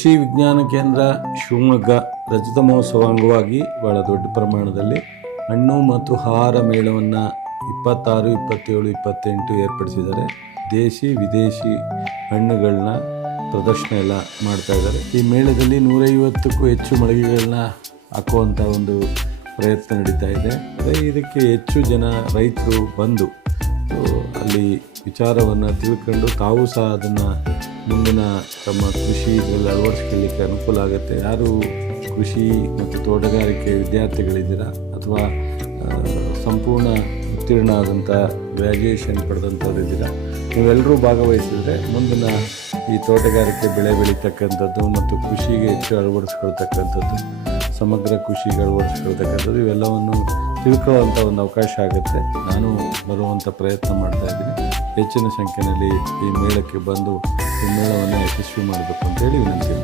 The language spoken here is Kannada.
ಕೃಷಿ ವಿಜ್ಞಾನ ಕೇಂದ್ರ ಶಿವಮೊಗ್ಗ ರಜತ ಮಹೋತ್ಸವ ಅಂಗವಾಗಿ ಬಹಳ ದೊಡ್ಡ ಪ್ರಮಾಣದಲ್ಲಿ ಹಣ್ಣು ಮತ್ತು ಆಹಾರ ಮೇಳವನ್ನು 26, 27, 28 ಏರ್ಪಡಿಸಿದ್ದಾರೆ. ದೇಶಿ ವಿದೇಶಿ ಹಣ್ಣುಗಳನ್ನ ಪ್ರದರ್ಶನ ಎಲ್ಲ ಮಾಡ್ತಾ ಇದ್ದಾರೆ. ಈ ಮೇಳದಲ್ಲಿ 150ಕ್ಕೂ ಹೆಚ್ಚು ಮಳಿಗೆಗಳನ್ನ ಹಾಕುವಂಥ ಒಂದು ಪ್ರಯತ್ನ ನಡೀತಾ ಇದೆ. ಇದಕ್ಕೆ ಹೆಚ್ಚು ಜನ ರೈತರು ಬಂದು ಅಲ್ಲಿ ವಿಚಾರವನ್ನು ತಿಳ್ಕೊಂಡು ತಾವು ಸಹ ಅದನ್ನು ಮುಂದಿನ ತಮ್ಮ ಕೃಷಿ ಇದರಲ್ಲಿ ಅಳವಡಿಸ್ಕೊಳ್ಳಿಕ್ಕೆ ಅನುಕೂಲ ಆಗುತ್ತೆ. ಯಾರು ಕೃಷಿ ಮತ್ತು ತೋಟಗಾರಿಕೆ ವಿದ್ಯಾರ್ಥಿಗಳಿದ್ದೀರಾ ಅಥವಾ ಸಂಪೂರ್ಣ ಉತ್ತೀರ್ಣ ಆದಂಥ ಗ್ರ್ಯಾಜುಯೇಷನ್ ಪಡೆದಂಥವ್ರು ಇದ್ದೀರಾ, ನೀವೆಲ್ಲರೂ ಭಾಗವಹಿಸಿದರೆ ಮುಂದಿನ ಈ ತೋಟಗಾರಿಕೆ ಬೆಳೆ ಬೆಳೀತಕ್ಕಂಥದ್ದು ಮತ್ತು ಕೃಷಿಗೆ ಹೆಚ್ಚು ಅಳವಡಿಸ್ಕೊಳ್ತಕ್ಕಂಥದ್ದು, ಸಮಗ್ರ ಕೃಷಿಗೆ ಅಳವಡಿಸ್ಕೊಳ್ತಕ್ಕಂಥದ್ದು ಇವೆಲ್ಲವನ್ನು ತಿಳ್ಕೊಳ್ಳೋವಂಥ ಒಂದು ಅವಕಾಶ ಆಗುತ್ತೆ. ನಾನು ಬರುವಂಥ ಪ್ರಯತ್ನ ಮಾಡ್ತಾಯಿದ್ದೀನಿ. ಹೆಚ್ಚಿನ ಸಂಖ್ಯೆಯಲ್ಲಿ ಈ ಮೇಳಕ್ಕೆ ಬಂದು ಈ ಮೇಳವನ್ನು ಯಶಸ್ವಿ ಮಾಡಬೇಕು ಅಂತೇಳಿ ವಿನಂತಿ.